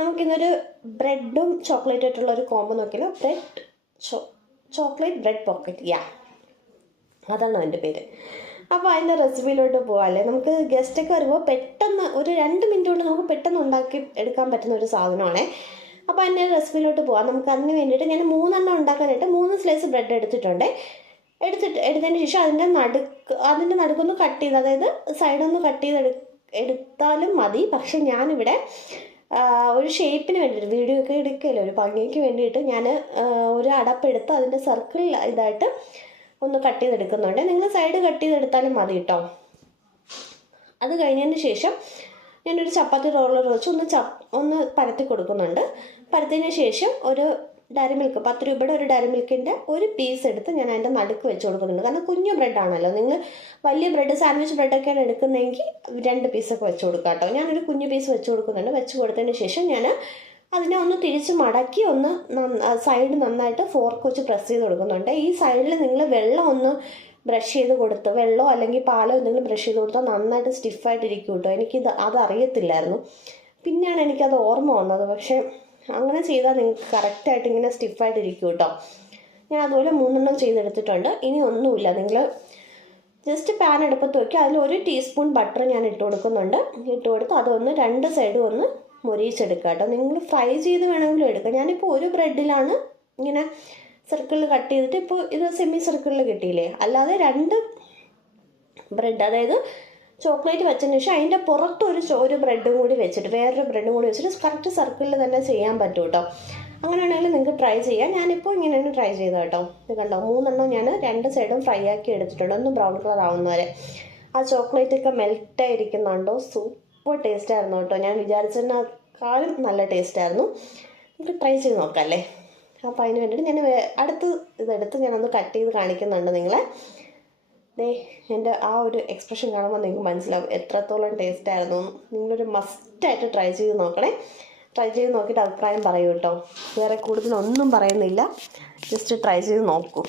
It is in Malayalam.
നമുക്കിന്നൊരു ബ്രെഡും ചോക്ലേറ്റും ആയിട്ടുള്ള ഒരു കോംബോ നോക്കിയാലോ. ചോക്ലേറ്റ് ബ്രെഡ് പോക്കറ്റ്, അതാണ് അതിൻ്റെ പേര്. അപ്പോൾ അതിൻ്റെ റെസിപ്പിയിലോട്ട് പോകാമല്ലേ. നമുക്ക് ഗസ്റ്റൊക്കെ വരുമ്പോൾ പെട്ടെന്ന് ഒരു 2 മിനിറ്റ് കൊണ്ട് നമുക്ക് പെട്ടെന്ന് ഉണ്ടാക്കി എടുക്കാൻ പറ്റുന്ന ഒരു സാധനമാണേ. അപ്പോൾ അതിൻ്റെ റെസിപ്പിയിലോട്ട് പോകാം. നമുക്ക് അതിന് വേണ്ടിയിട്ട് ഞാൻ 3 ഉണ്ടാക്കാനായിട്ട് 3 സ്ലൈസ് ബ്രെഡ് എടുത്തിട്ടുണ്ട്. എടുത്തതിന് ശേഷം അതിൻ്റെ നടുക്കൊന്ന് കട്ട് ചെയ്ത്, അതായത് സൈഡൊന്ന് കട്ട് ചെയ്ത് എടുത്താലും മതി. പക്ഷെ ഞാനിവിടെ ഒരു ഷേപ്പിന് വേണ്ടിയിട്ട്, വീഡിയോ ഒക്കെ എടുക്കില്ല, ഒരു ഭംഗിക്ക് വേണ്ടിയിട്ട് ഞാൻ ഒരു അടപ്പെടുത്ത് അതിൻ്റെ സർക്കിൾ ഇതായിട്ട് ഒന്ന് കട്ട് ചെയ്തെടുക്കുന്നുണ്ട്. നിങ്ങൾ സൈഡ് കട്ട് ചെയ്തെടുത്താലും മതി കേട്ടോ. അത് കഴിഞ്ഞതിന് ശേഷം ഞാനൊരു ചപ്പാത്തി റോളർ വെച്ച് ഒന്ന് പരത്തി കൊടുക്കുന്നുണ്ട്. പരത്തിയതിന് ശേഷം ഒരു ഡയറി മിൽക്ക് 10 രൂപയുടെ ഒരു ഡയറി മിൽക്കിൻ്റെ ഒരു പീസ് എടുത്ത് ഞാൻ അതിൻ്റെ നടുക്ക് വെച്ച് കൊടുക്കുന്നുണ്ട്. കാരണം കുഞ്ഞു ബ്രെഡാണല്ലോ. നിങ്ങൾ വലിയ ബ്രെഡ്, സാൻഡ്വിച്ച് ബ്രെഡൊക്കെയാണ് എടുക്കുന്നതെങ്കിൽ 2 പീസൊക്കെ വെച്ച് കൊടുക്കാം കേട്ടോ. ഞാനൊരു കുഞ്ഞു പീസ് വെച്ച് കൊടുക്കുന്നുണ്ട്. വെച്ച് കൊടുത്തതിന് ശേഷം ഞാൻ അതിനെ ഒന്ന് തിരിച്ച് മടക്കി ഒന്ന് സൈഡ് നന്നായിട്ട് ഫോർക്ക് വെച്ച് പ്രസ് ചെയ്ത് കൊടുക്കുന്നുണ്ട്. ഈ സൈഡിൽ നിങ്ങൾ വെള്ളം ഒന്ന് ബ്രഷ് ചെയ്ത് കൊടുത്ത്, വെള്ളമോ അല്ലെങ്കിൽ പാലോ എന്തെങ്കിലും ബ്രഷ് ചെയ്ത് കൊടുത്താൽ നന്നായിട്ട് സ്റ്റിഫായിട്ടിരിക്കും കേട്ടോ. അതറിയത്തില്ലായിരുന്നു, പിന്നെയാണ് എനിക്കത് ഓർമ്മ വന്നത്. പക്ഷേ അങ്ങനെ ചെയ്താൽ നിങ്ങൾക്ക് കറക്റ്റായിട്ട് ഇങ്ങനെ സ്റ്റിഫായിട്ടിരിക്കും കേട്ടോ. ഞാൻ അതുപോലെ 3 ചെയ്തെടുത്തിട്ടുണ്ട്. ഇനി ഒന്നുമില്ല, നിങ്ങൾ ജസ്റ്റ് പാൻ അടുപ്പത്ത് വയ്ക്കുക. അതിൽ 1 ടീസ്പൂൺ ബട്ടർ ഞാൻ ഇട്ട് കൊടുക്കുന്നുണ്ട്. ഇട്ട് കൊടുത്ത് അതൊന്ന് 2 സൈഡും ഒന്ന് മൊരിയിച്ചെടുക്കുക കേട്ടോ. നിങ്ങൾ ഫ്രൈ ചെയ്ത് വേണമെങ്കിലും എടുക്കുക. ഞാനിപ്പോൾ ഒരു ബ്രെഡിലാണ് ഇങ്ങനെ സർക്കിളിൽ കട്ട് ചെയ്തിട്ട്, ഇപ്പോൾ ഇത് സെമി സർക്കിളിൽ കിട്ടിയില്ലേ. അല്ലാതെ 2 ബ്രെഡ്, അതായത് ചോക്ലേറ്റ് വെച്ചതിന് ശേഷം അതിൻ്റെ പുറത്ത് ഒരു ബ്രെഡും കൂടി വെച്ചിട്ട്, വേറൊരു ബ്രെഡും കൂടി വെച്ചിട്ട് കറക്റ്റ് സർക്കിളിൽ തന്നെ ചെയ്യാൻ പറ്റും കേട്ടോ. അങ്ങനെയാണെങ്കിൽ നിങ്ങൾക്ക് ട്രൈ ചെയ്യാം. ഞാനിപ്പോൾ ഇങ്ങനെയാണ് ട്രൈ ചെയ്തത് കേട്ടോ. ഇത് കണ്ടോ, 3 ഞാൻ 2 സൈഡും ഫ്രൈ ആക്കി എടുത്തിട്ടുണ്ട്, ഒന്ന് ബ്രൗൺ കളർ ആവുന്നവരെ. ആ ചോക്ലേറ്റൊക്കെ മെൽറ്റായിരിക്കുന്നുണ്ടോ, സൂപ്പർ ടേസ്റ്റ് ആയിരുന്നു കേട്ടോ. ഞാൻ വിചാരിച്ചതിനേക്കാളും നല്ല ടേസ്റ്റ് ആയിരുന്നു. നമുക്ക് ട്രൈ ചെയ്ത് നോക്കാം അല്ലേ. അപ്പോൾ അതിന് വേണ്ടിയിട്ട് ഞാൻ ഇതെടുത്ത് ഞാനൊന്ന് കട്ട് ചെയ്ത് കാണിക്കുന്നുണ്ട് നിങ്ങളെ. എൻ്റെ ആ ഒരു എക്സ്പ്രഷൻ കാണുമ്പോൾ നിങ്ങൾക്ക് മനസ്സിലാവും എത്രത്തോളം ടേസ്റ്റ് ആയിരുന്നു. നിങ്ങളൊരു മസ്റ്റായിട്ട് ട്രൈ ചെയ്ത് നോക്കണേ. ട്രൈ ചെയ്ത് നോക്കിയിട്ട് അഭിപ്രായം പറയൂ കേട്ടോ. വേറെ കൂടുതലൊന്നും പറയുന്നില്ല, ജസ്റ്റ് ട്രൈ ചെയ്ത് നോക്കൂ.